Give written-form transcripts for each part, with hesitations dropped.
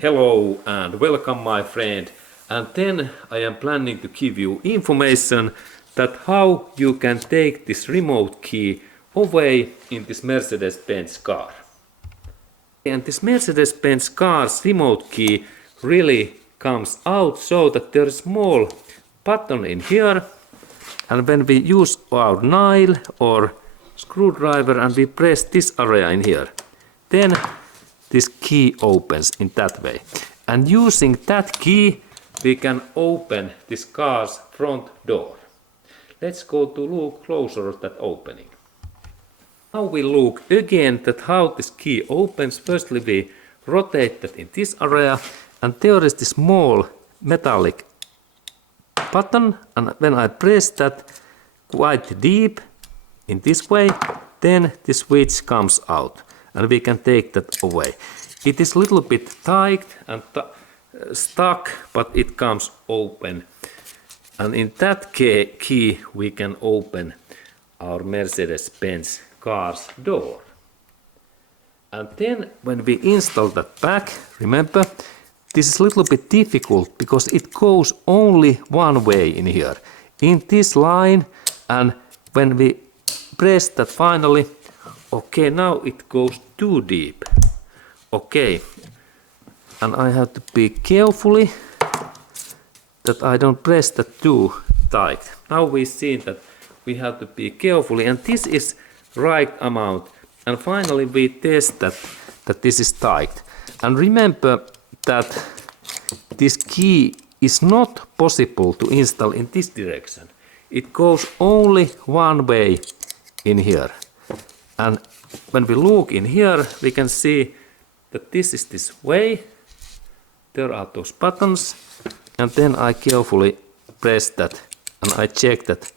Hello and welcome my friend, and then I am planning to give you information that how you can take this remote key away in this Mercedes-Benz car. And this Mercedes-Benz car's remote key really comes out so that there is a small button in here, and when we use our nail or screwdriver and we press this area in here, then this key opens in that way. And using that key we can open this car's front door. Let's go to look closer at that opening. Now we look again at how this key opens. Firstly we rotate that in this area, and there is this small metallic button, and when I press that quite deep in this way, then the switch comes out and we can take that away. It is a little bit tight and stuck, but it comes open, and in that key we can open our Mercedes-Benz car's door. And then when we install that back, remember, this is a little bit difficult because it goes only one way in here, in this line, and when we press that finally, okay, now it goes too deep. Okay, and I have to be carefully that I don't press that too tight. Now we see that we have to be carefully, and this is right amount, and finally we test that this is tight. And remember that this key is not possible to install in this direction. It goes only one way in here, and when we look in here we can see that this is this way. There are those buttons, and then I carefully press that and I check that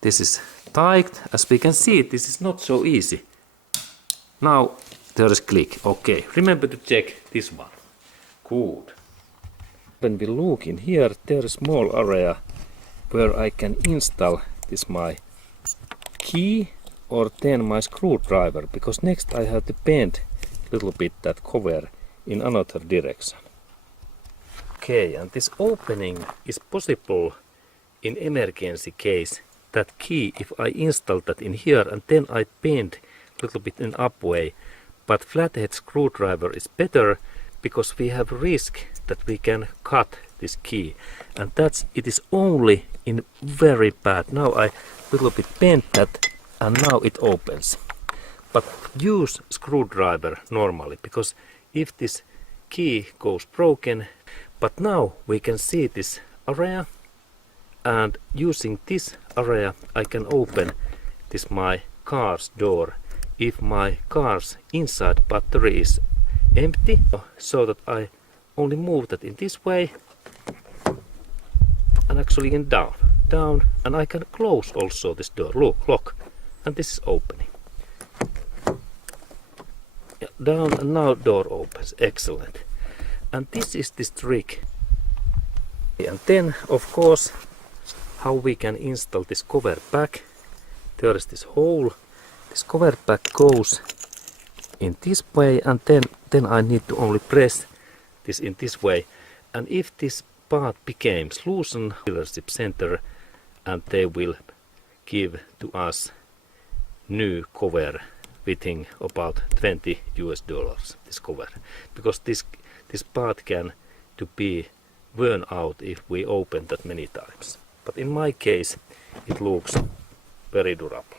this is tight. As we can see, this is not so easy. Now there is click. Okay, remember to check this one. Good. When we look in here, there is a small area where I can install this my key or then my screwdriver, because next I have to bend a little bit that cover in another direction. Okay, and this opening is possible in emergency case. That key, if I install that in here and then I bend a little bit in up way, but flathead screwdriver is better because we have risk that we can cut this key, and it is only in very bad. Now I little bit bend that and now it opens. But use screwdriver normally, because if this key goes broken, but now we can see this area, and using this area I can open this my car's door if my car's inside battery is empty, so that I only move that in this way and actually in down, and I can close also this door. Lock, and this is opening. Down, and now door opens. Excellent. And this is this trick. And then of course how we can install this cover back. There is this hole. This cover back goes in this way, and then I need to only press this in this way. And if this part becomes loosened, dealership center, and they will give to us new cover within about $20 this cover, because this part can to be worn out if we open that many times. But in my case it looks very durable.